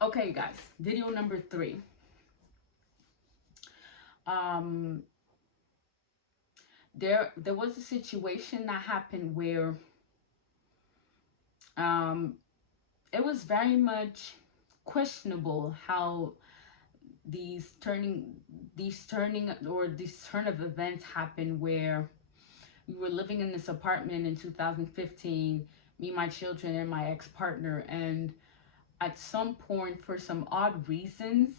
Okay, you guys, video number 3. Um, there was a situation that happened where um, it was very much questionable how these turning these turn of events happened, where we were living in this apartment in 2015, me, my children, and my ex-partner, and at some point, for some odd reasons,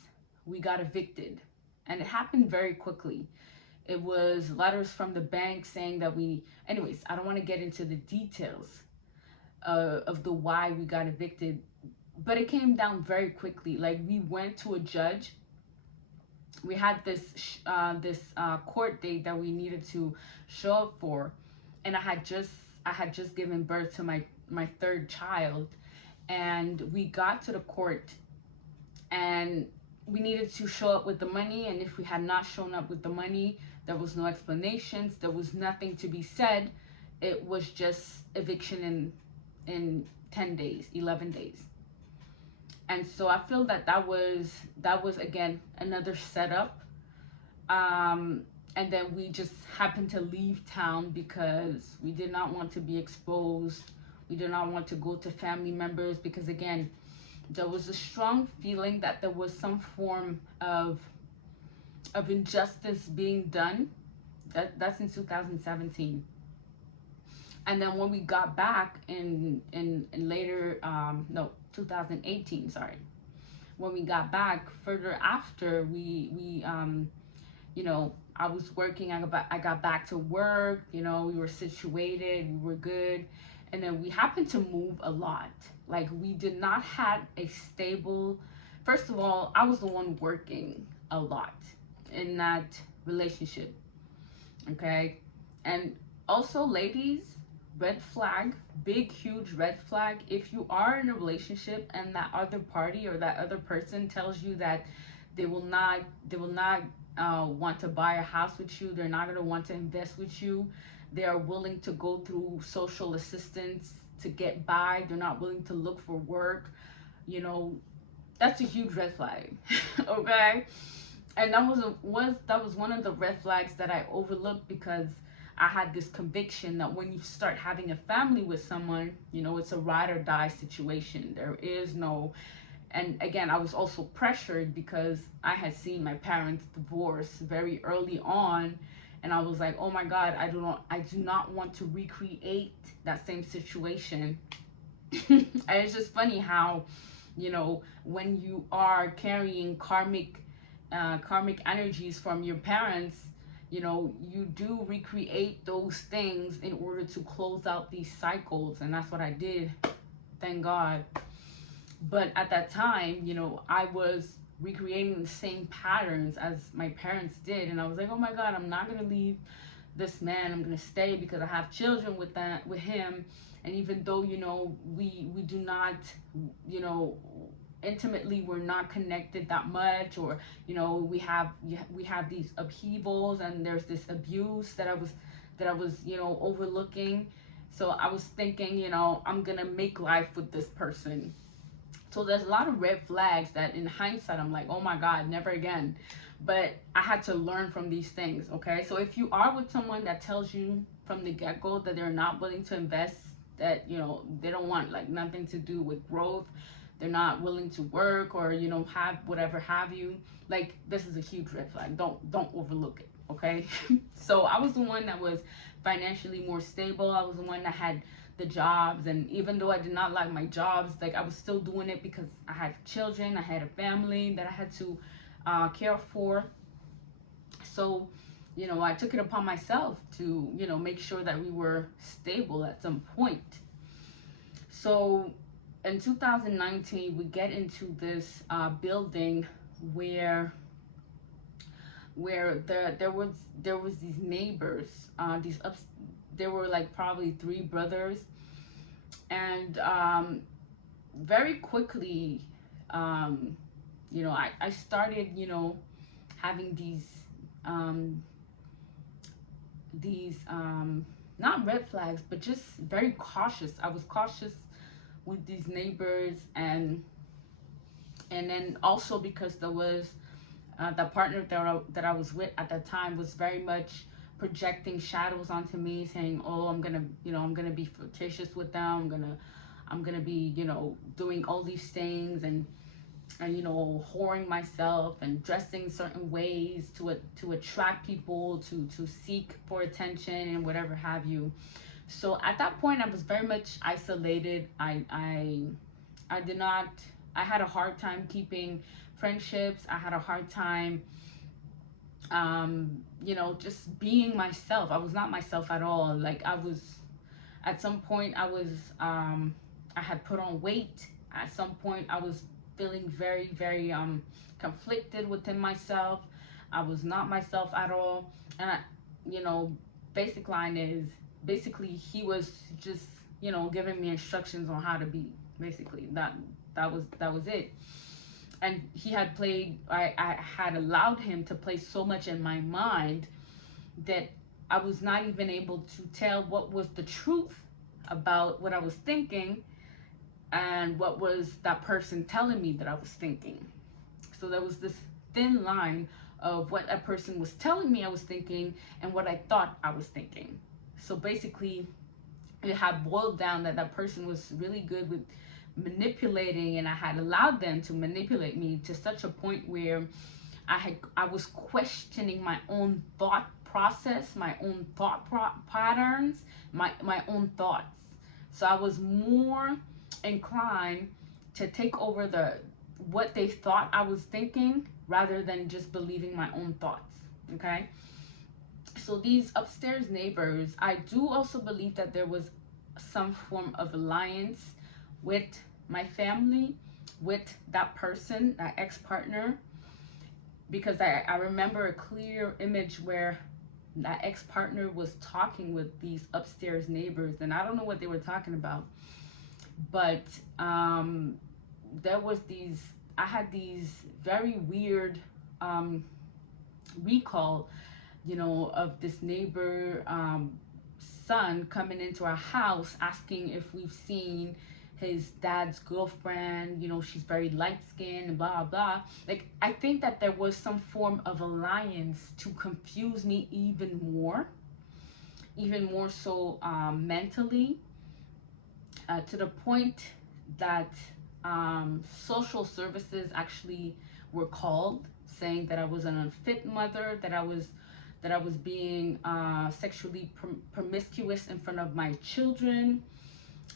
we got evicted. And it happened very quickly. It was letters from the bank saying that anyways, I don't want to get into the details of the why we got evicted, but it came down very quickly. Like, we went to a judge. We had this court date that we needed to show up for, and I had just given birth to my third child, and we got to the court, and we needed to show up with the money. And if we had not shown up with the money, there was no explanations, there was nothing to be said. It was just eviction in 10 days, 11 days. And so I feel that that was again another setup. And then we just happened to leave town because we did not want to be exposed. We did not want to go to family members, because again, there was a strong feeling that there was some form of injustice being done. That's in 2017. And then when we got back in later, no, 2018, sorry. When we got back further after, I was working. I got back to work. We were situated. We were good. And then we happened to move a lot. Like, we did not have a stable. First of all, I was the one working a lot in that relationship. Okay. And also, ladies, red flag, big, huge red flag. If you are in a relationship and that other party or that other person tells you that they will not want to buy a house with you, they're not going to want to invest with you, they are willing to go through social assistance to get by, they're not willing to look for work, you know, that's a huge red flag. Okay. And that was one of the red flags that I overlooked, because I had this conviction that when you start having a family with someone, it's a ride or die situation. There is no. And again, I was also pressured because I had seen my parents divorce very early on, and I was like, oh my God, I do not want to recreate that same situation. And it's just funny how, when you are carrying karmic energies from your parents, you do recreate those things in order to close out these cycles. And that's what I did, thank God. But at that time, I was recreating the same patterns as my parents did. And I was like, oh my God, I'm not going to leave this man. I'm going to stay because I have children with him. And even though, we do not, you know, intimately, we're not connected that much, or we have these upheavals, and there's this abuse that I was overlooking. So I was thinking, I'm gonna make life with this person. So there's a lot of red flags that in hindsight I'm like, oh my God, never again. But I had to learn from these things. Okay, so if you are with someone that tells you from the get-go that they're not willing to invest, that they don't want like nothing to do with growth, they're not willing to work, or have whatever have you, like, this is a huge red flag. Don't overlook it. Okay. So I was the one that was financially more stable. I was the one that had the jobs, and even though I did not like my jobs, like, I was still doing it because I had children, I had a family that I had to care for. So I took it upon myself to make sure that we were stable at some point. So in 2019, we get into this building where there was these neighbors, these ups there were like probably three brothers. And very quickly, I started having these not red flags, but just very cautious. I was cautious with these neighbors, and And then also because there was the partner that I was with at that time was very much projecting shadows onto me, saying, "Oh, I'm gonna, I'm gonna be flirtatious with them. I'm gonna be, doing all these things and whoring myself and dressing certain ways to attract people, to seek for attention and whatever have you." So at that point, I was very much isolated. I did not. I had a hard time keeping friendships. I had a hard time, just being myself. I was not myself at all. Like I was, at some point, I had put on weight. At some point, I was feeling very, very conflicted within myself. I was not myself at all. And you know, basic line is basically he was just, giving me instructions on how to be. Basically, that was it. And he had played. I had allowed him to play so much in my mind that I was not even able to tell what was the truth about what I was thinking and what was that person telling me that I was thinking. So there was this thin line of what a person was telling me I was thinking and what I thought I was thinking. So basically, it had boiled down that that person was really good with manipulating, and I had allowed them to manipulate me to such a point where I was questioning my own thought process, my own patterns, my own thoughts. So I was more inclined to take over what they thought I was thinking rather than just believing my own thoughts. Okay? So these upstairs neighbors, I do also believe that there was some form of alliance with my family, with that person, that ex-partner, because I remember a clear image where that ex-partner was talking with these upstairs neighbors, and I don't know what they were talking about, but there was these, I had these very weird recall, of this neighbor son coming into our house asking if we've seen his dad's girlfriend. She's very light skinned and blah blah. Like, I think that there was some form of alliance to confuse me even more so, mentally, to the point that social services actually were called, saying that I was an unfit mother, that I was being sexually promiscuous in front of my children,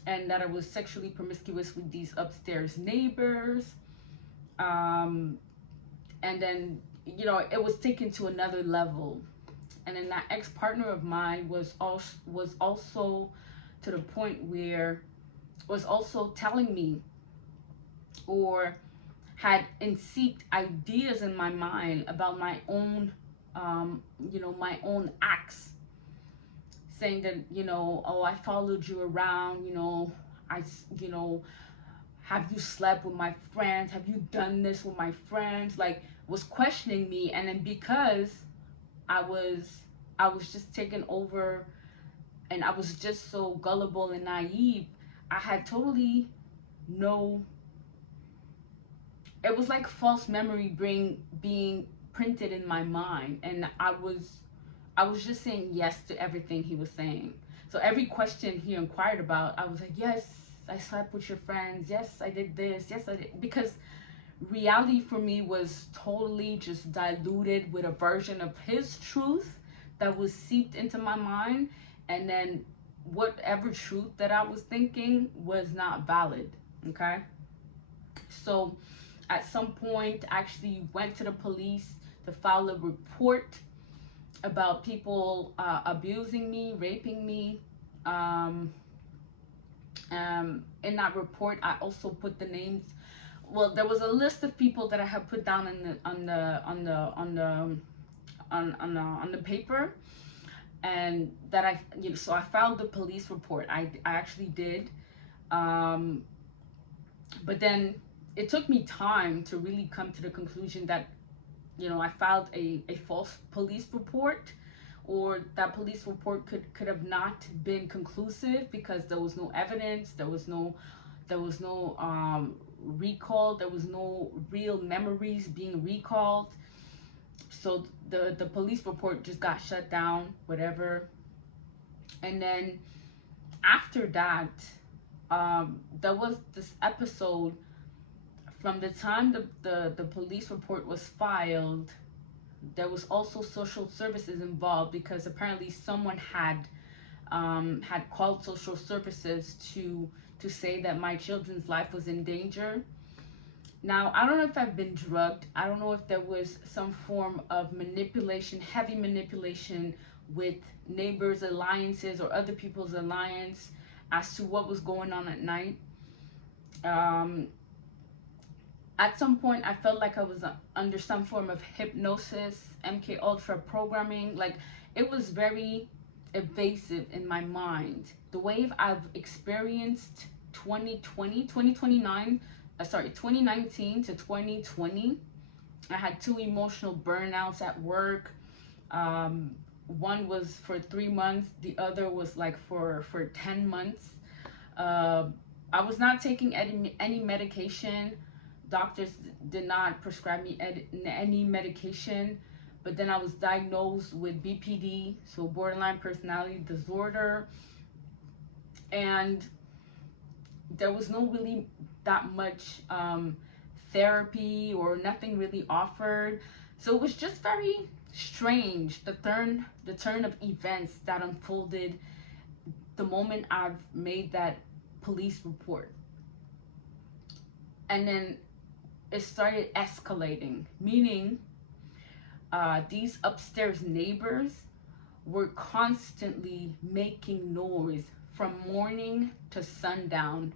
and that I was sexually promiscuous with these upstairs neighbors. Um, and then, it was taken to another level. And then that ex-partner of mine was also to the point where was also telling me, or had inseeped ideas in my mind about my own, my own acts, saying that, oh, I followed you around, I, you know, have you slept with my friends? Have you done this with my friends? Like, was questioning me. And then because I was, I was just taken over, and I was just so gullible and naive, I had totally no, it was like false memory being printed in my mind, and I was just saying yes to everything he was saying. So every question he inquired about, I was like, yes, I slept with your friends, yes, I did this, yes, I did, because reality for me was totally just diluted with a version of his truth that was seeped into my mind. And then whatever truth that I was thinking was not valid. Okay? So at some point, I actually went to the police to file a report about people abusing me, raping me. Um, in that report, I also put the names. Well, there was a list of people that I had put down in the on the paper, and that so I filed the police report. I actually did, um, but then it took me time to really come to the conclusion that, I filed a false police report, or that police report could have not been conclusive because there was no evidence, there was no recalled. There was no real memories being recalled. So the police report just got shut down, whatever. And then after that, there was this episode from the time the police report was filed. There was also social services involved because apparently someone had called social services to say that my children's life was in danger. Now, I don't know if I've been drugged. I don't know if there was some form of manipulation, heavy manipulation with neighbors' alliances or other people's alliance as to what was going on at night. Um, at some point, I felt like I was under some form of hypnosis, MK Ultra programming. Like, it was very evasive in my mind. The wave I've experienced 2019 to 2020. I had two emotional burnouts at work. Um, One was for 3 months, the other was like for 10 months. Uh, I was not taking any medication. Doctors did not prescribe me any medication, but then I was diagnosed with BPD, so borderline personality disorder, and there was no really that much therapy or nothing really offered. So it was just very strange, the turn of events that unfolded the moment I've made that police report. And then it started escalating, meaning these upstairs neighbors were constantly making noise from morning to sundown.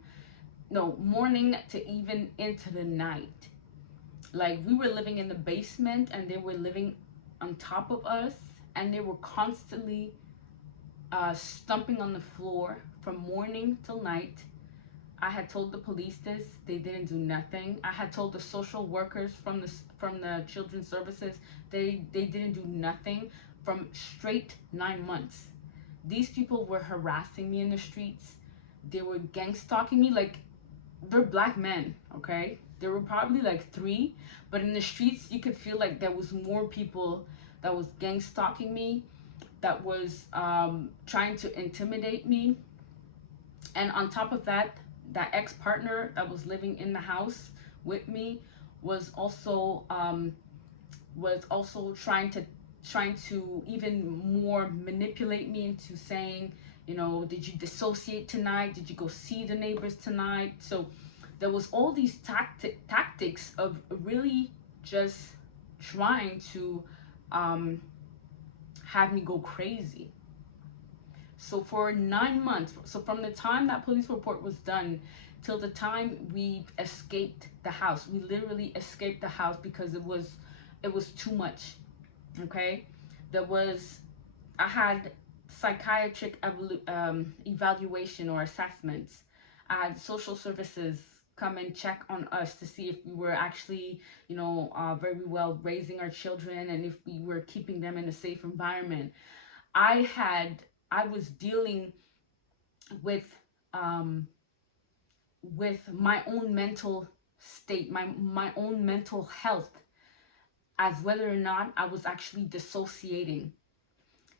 No, morning to even into the night. Like, we were living in the basement and they were living on top of us, and they were constantly stomping on the floor from morning till night. I had told the police this, they didn't do nothing. I had told the social workers from the children's services, they didn't do nothing from straight 9 months. These people were harassing me in the streets. They were gang stalking me. Like, they're black men, okay? There were probably like three, but in the streets you could feel like there was more people that was gang stalking me, that was trying to intimidate me. And on top of that, that ex-partner that was living in the house with me was also trying to even more manipulate me into saying, did you dissociate tonight? Did you go see the neighbors tonight? So there was all these tactics of really just trying to um, have me go crazy. So for 9 months, so from the time that police report was done till the time we escaped the house, we literally escaped the house because it was too much. Okay, there was I had psychiatric evaluation or assessments. I had social services come and check on us to see if we were actually, very well raising our children and if we were keeping them in a safe environment. I had I was dealing with um, with my own mental state, my own mental health, as whether or not I was actually dissociating.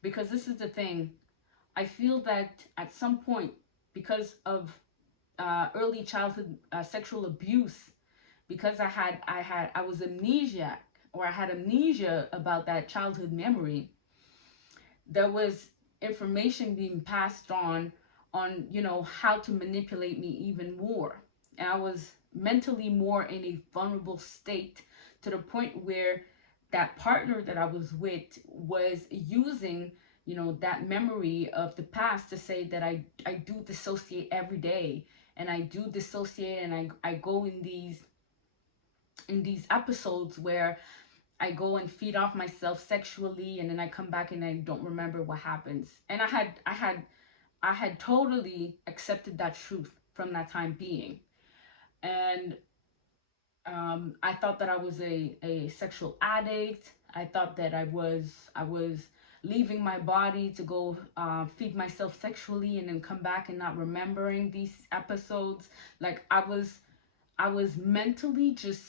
Because this is the thing, I feel that at some point, because of early childhood sexual abuse, because I was amnesiac, or I had amnesia about that childhood memory, there was information being passed on how to manipulate me even more, and I was mentally more in a vulnerable state, to the point where that partner that I was with was using that memory of the past to say that I do dissociate every day, and I do dissociate, and I go in these episodes where I go and feed off myself sexually, and then I come back and I don't remember what happens. And I had totally accepted that truth from that time being. And I thought that I was a sexual addict. I thought that I was leaving my body to go feed myself sexually, and then come back and not remembering these episodes. Like, I was mentally just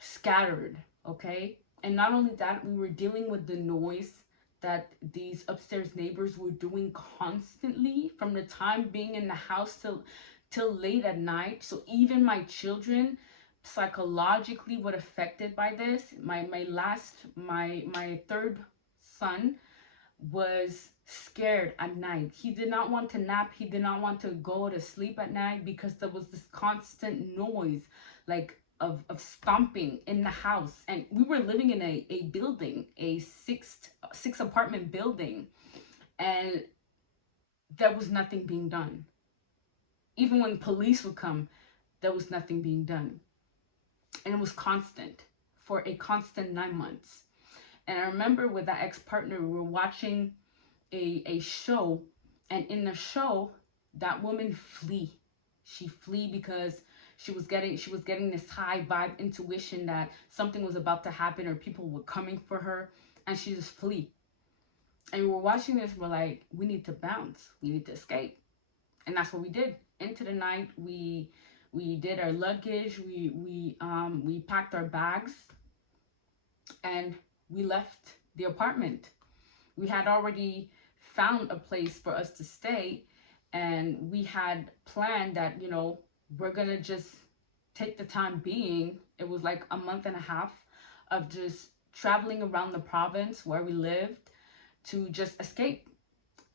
scattered, okay? And not only that, we were dealing with the noise that these upstairs neighbors were doing constantly from the time being in the house till late at night. So even my children psychologically were affected by this. My third son was scared at night. He did not want to nap. He did not want to go to sleep at night because there was this constant noise, like of stomping in the house. And we were living in a building, a six apartment building, and there was nothing being done. Even when police would come, there was nothing being done. And it was constant for a constant 9 months. And I remember with that ex-partner, we were watching a show, and in the show, that woman flee because she was getting this high vibe intuition that something was about to happen or people were coming for her, and she just flee. And we were watching this, we're like, we need to bounce, we need to escape. And that's what we did. Into the night, we did our luggage, we packed our bags, and we left the apartment. We had already found a place for us to stay, and we had planned that, we're gonna just take the time being. It was like a month and a half of just traveling around the province where we lived to just escape,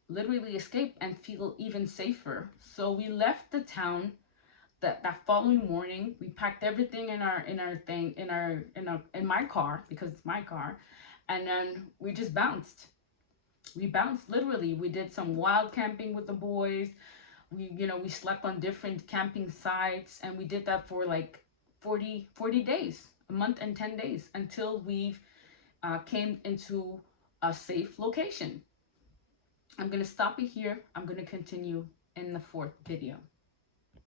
literally escape, and feel even safer. So we left the town that following morning. We packed everything in my car, because it's my car, and then we just bounced. We bounced, literally. We did some wild camping with the boys. We slept on different camping sites, and we did that for like 40 days, a month and 10 days, until we came into a safe location. I'm going to stop it here. I'm going to continue in the fourth video.